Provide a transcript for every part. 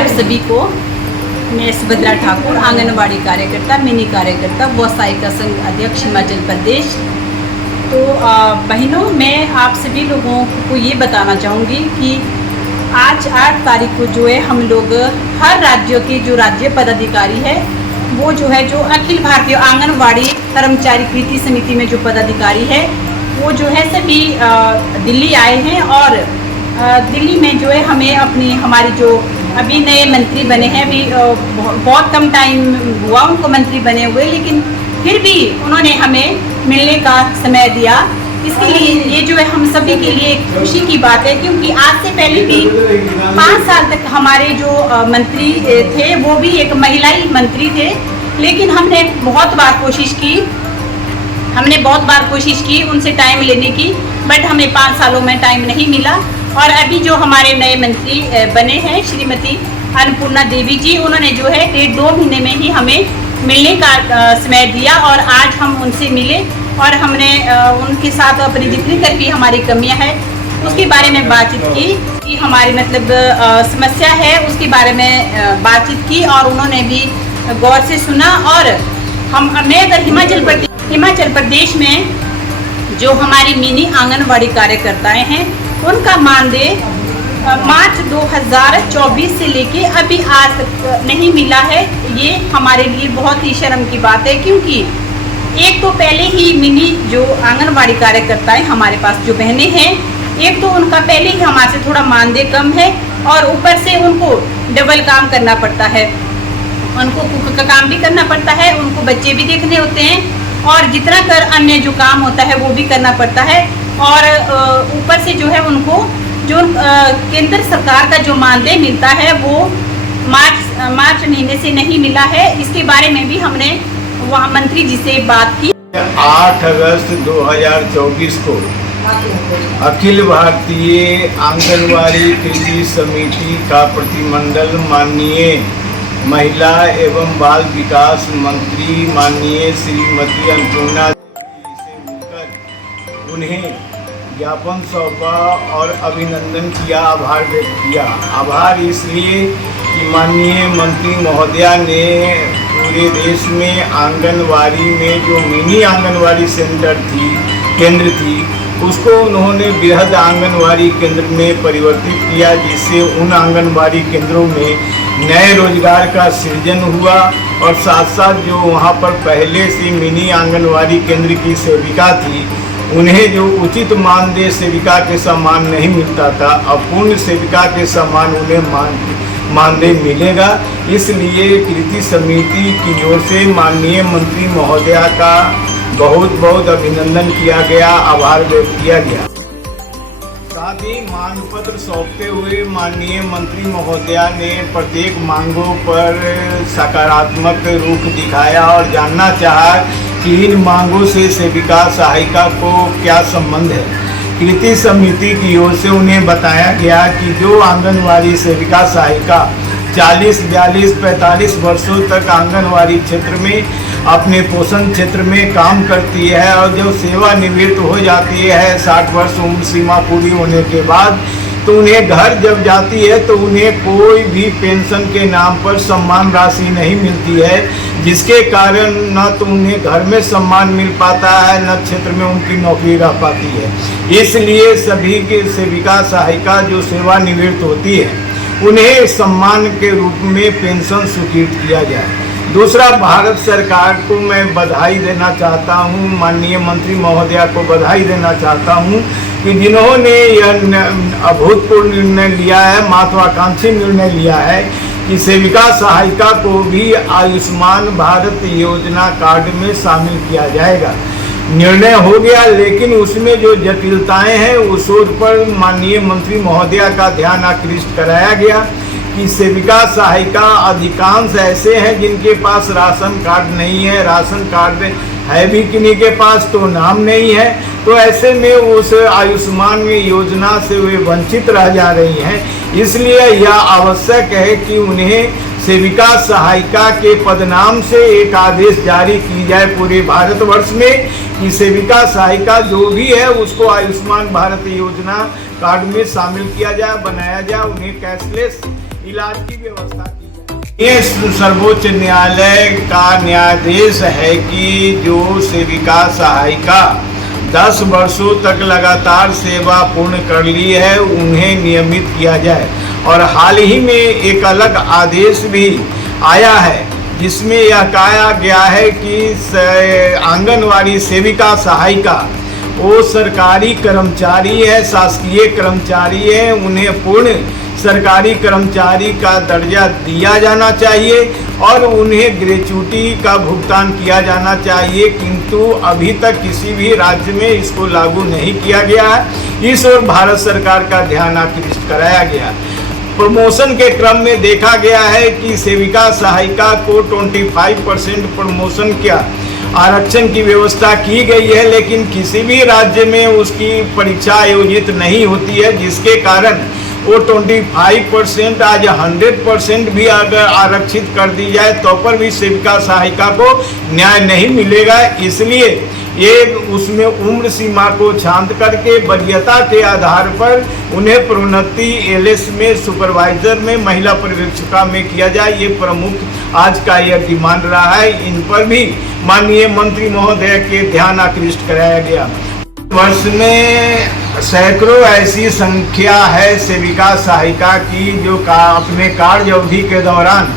आप सभी को। मैं सुभद्रा ठाकुर, आंगनवाड़ी कार्यकर्ता, मिनी कार्यकर्ता, व्यावसायिका संघ अध्यक्ष हिमाचल प्रदेश। तो बहनों, मैं आप सभी लोगों को ये बताना चाहूँगी कि आज 8 तारीख को जो है हम लोग हर राज्यों के जो राज्य पदाधिकारी है वो जो है, जो अखिल भारतीय आंगनवाड़ी कर्मचारी कृति समिति में जो पदाधिकारी है वो जो है सभी दिल्ली आए हैं। और दिल्ली में जो है हमें हमारी जो अभी नए मंत्री बने हैं, अभी बहुत कम टाइम हुआ उनको मंत्री बने हुए, लेकिन फिर भी उन्होंने हमें मिलने का समय दिया। इसके लिए ये जो है हम सभी के लिए एक खुशी की बात है, क्योंकि आज से पहले भी 5 साल तक हमारे जो मंत्री थे वो भी एक महिला ही मंत्री थे, लेकिन हमने बहुत बार कोशिश की उनसे टाइम लेने की, बट हमें 5 सालों में टाइम नहीं मिला। और अभी जो हमारे नए मंत्री बने हैं श्रीमती अन्नपूर्णा देवी जी, उन्होंने जो है 1.5-2 महीने में ही हमें मिलने का समय दिया और आज हम उनसे मिले और हमने उनके साथ अपनी जितनी तक भी हमारी कमियां हैं उसके बारे में बातचीत की कि हमारी समस्या है उसके बारे में बातचीत की, और उन्होंने भी गौर से सुना। और मैं अगर हिमाचल प्रदेश में जो हमारी मिनी आंगनवाड़ी कार्यकर्ताएं हैं उनका मानदेय मार्च 2024 से लेके अभी आज तक नहीं मिला है। ये हमारे लिए बहुत ही शर्म की बात है, क्योंकि एक तो पहले ही मिनी जो आंगनवाड़ी कार्यकर्ताएं हमारे पास जो बहनें हैं, एक तो उनका पहले ही हमारे से थोड़ा मानदेय कम है और ऊपर से उनको डबल काम करना पड़ता है, उनको कुक का काम भी करना पड़ता है, उनको बच्चे भी देखने होते हैं और जितना कर अन्य जो काम होता है वो भी करना पड़ता है। और ऊपर से जो है उनको जो केंद्र सरकार का जो मानदेय मिलता है वो मार्च महीने से नहीं मिला है। इसके बारे में भी हमने वहाँ मंत्री जी से बात की। 8 अगस्त 2024 को अखिल भारतीय आंगनवाड़ी कृति समिति का प्रतिनिधिमंडल माननीय महिला एवं बाल विकास मंत्री माननीय श्रीमती अन्नपूर्णा देवी से मिलकर उन्हें ज्ञापन सौंपा और अभिनंदन किया, आभार व्यक्त किया। आभार इसलिए कि माननीय मंत्री महोदया ने पूरे देश में आंगनवाड़ी में जो मिनी आंगनवाड़ी केंद्र थी उसको उन्होंने बृहद आंगनवाड़ी केंद्र में परिवर्तित किया, जिससे उन आंगनवाड़ी केंद्रों में नए रोजगार का सृजन हुआ और साथ साथ जो वहाँ पर पहले से मिनी आंगनवाड़ी केंद्र की सेविका थी उन्हें जो उचित मानदेय सेविका के समान नहीं मिलता था, अब पूर्ण सेविका के समान उन्हें मानदेय मिलेगा। इसलिए कृति समिति की ओर से माननीय मंत्री महोदया का बहुत बहुत अभिनंदन किया गया, आभार व्यक्त किया गया। साथ ही मांग पत्र सौंपते हुए माननीय मंत्री महोदया ने प्रत्येक मांगों पर सकारात्मक रुख दिखाया और जानना चाहा कि इन मांगों से सेविका सहायिका को क्या संबंध है। कृति समिति की ओर से उन्हें बताया गया कि जो आंगनवाड़ी सेविका सहायिका 40, 42, 45 वर्षों तक आंगनवाड़ी क्षेत्र में अपने पोषण क्षेत्र में काम करती है और जो सेवानिवृत्त हो जाती है 60 वर्ष उम्र सीमा पूरी होने के बाद, तो उन्हें घर जब जाती है तो उन्हें कोई भी पेंशन के नाम पर सम्मान राशि नहीं मिलती है, जिसके कारण न तो उन्हें घर में सम्मान मिल पाता है न क्षेत्र में उनकी नौकरी रह पाती है। इसलिए सभी के सेविका सहायिका जो सेवानिवृत्त होती है उन्हें सम्मान के रूप में पेंशन स्वीकृत किया जाए। दूसरा, भारत सरकार को मैं बधाई देना चाहता हूँ, माननीय मंत्री महोदया को बधाई देना चाहता हूँ कि जिन्होंने यह अभूतपूर्व निर्णय लिया है, महत्वाकांक्षी निर्णय लिया है कि सेविका सहायिका को भी आयुष्मान भारत योजना कार्ड में शामिल किया जाएगा। निर्णय हो गया, लेकिन उसमें जो जटिलताएं हैं उस ओर पर माननीय मंत्री महोदया का ध्यान आकृष्ट कराया गया कि सेविका सहायिका अधिकांश ऐसे हैं जिनके पास राशन कार्ड नहीं है, राशन कार्ड है भी किन्हीं के पास तो नाम नहीं है, तो ऐसे में उस आयुष्मान योजना से वे वंचित रह जा रही हैं। इसलिए यह आवश्यक है कि उन्हें सेविका सहायिका के पदनाम से एक आदेश जारी की जाए पूरे भारतवर्ष में कि सेविका सहायिका जो भी है उसको आयुष्मान भारत योजना कार्ड में शामिल किया जाए, बनाया जाए, उन्हें कैशलेस इलाज की व्यवस्था की जाए। ये सर्वोच्च न्यायालय का न्यायाधीश है कि जो सेविका सहायिका 10 वर्षों तक लगातार सेवा पूर्ण कर ली है उन्हें नियमित किया जाए। और हाल ही में एक अलग आदेश भी आया है जिसमें यह कहा गया है कि आंगनवाड़ी सेविका सहायिका वो सरकारी कर्मचारी है, शासकीय कर्मचारी है, उन्हें पूर्ण सरकारी कर्मचारी का दर्जा दिया जाना चाहिए और उन्हें ग्रेच्युटी का भुगतान किया जाना चाहिए, किंतु अभी तक किसी भी राज्य में इसको लागू नहीं किया गया है। इस ओर भारत सरकार का ध्यान आकृष्ट कराया गया। प्रमोशन के क्रम में देखा गया है कि सेविका सहायिका को 25% प्रमोशन क्या आरक्षण की व्यवस्था की गई है, लेकिन किसी भी राज्य में उसकी परीक्षा आयोजित नहीं होती है, जिसके कारण वो 25% आज 100% भी अगर आरक्षित कर दी जाए तो पर भी सेविका सहायिका को न्याय नहीं मिलेगा। इसलिए ये उसमें उम्र सीमा को शांत करके वरीयता के आधार पर उन्हें प्रोन्नति एलएस में, सुपरवाइजर में, महिला पर्यवेक्षिका में किया जाए। ये प्रमुख आज का यह डिमांड रहा है। इन पर भी माननीय मंत्री महोदय के ध्यान आकृष्ट कराया गया। वर्ष में सैकड़ों ऐसी संख्या है सेविका सहायिका की जो अपने कार्य अवधि के दौरान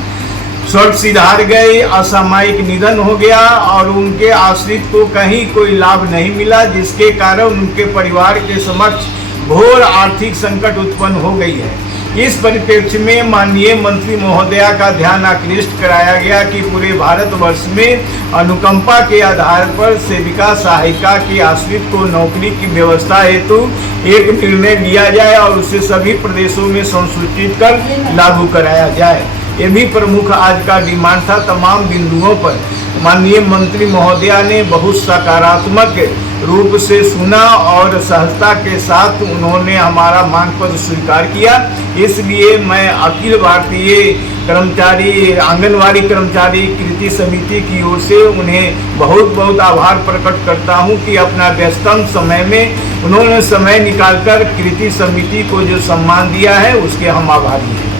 स्वर्ग सिधार गई, असामयिक निधन हो गया और उनके आश्रित को कहीं कोई लाभ नहीं मिला, जिसके कारण उनके परिवार के समक्ष घोर आर्थिक संकट उत्पन्न हो गई है। इस परिप्रेक्ष्य में माननीय मंत्री महोदया का ध्यान आकृष्ट कराया गया कि पूरे भारतवर्ष में अनुकंपा के आधार पर सेविका सहायिका के आश्रित को नौकरी की व्यवस्था हेतु एक निर्णय लिया जाए और उसे सभी प्रदेशों में संसूचित कर लागू कराया जाए। ये भी प्रमुख आज का डिमांड था। तमाम बिंदुओं पर माननीय मंत्री महोदया ने बहुत सकारात्मक रूप से सुना और सहजता के साथ उन्होंने हमारा मांग पत्र स्वीकार किया। इसलिए मैं अखिल भारतीय कर्मचारी आंगनवाड़ी कर्मचारी कृति समिति की ओर से उन्हें बहुत बहुत आभार प्रकट करता हूं कि अपना व्यस्तम समय में उन्होंने समय निकालकर कृति समिति को जो सम्मान दिया है उसके हम आभारी हैं।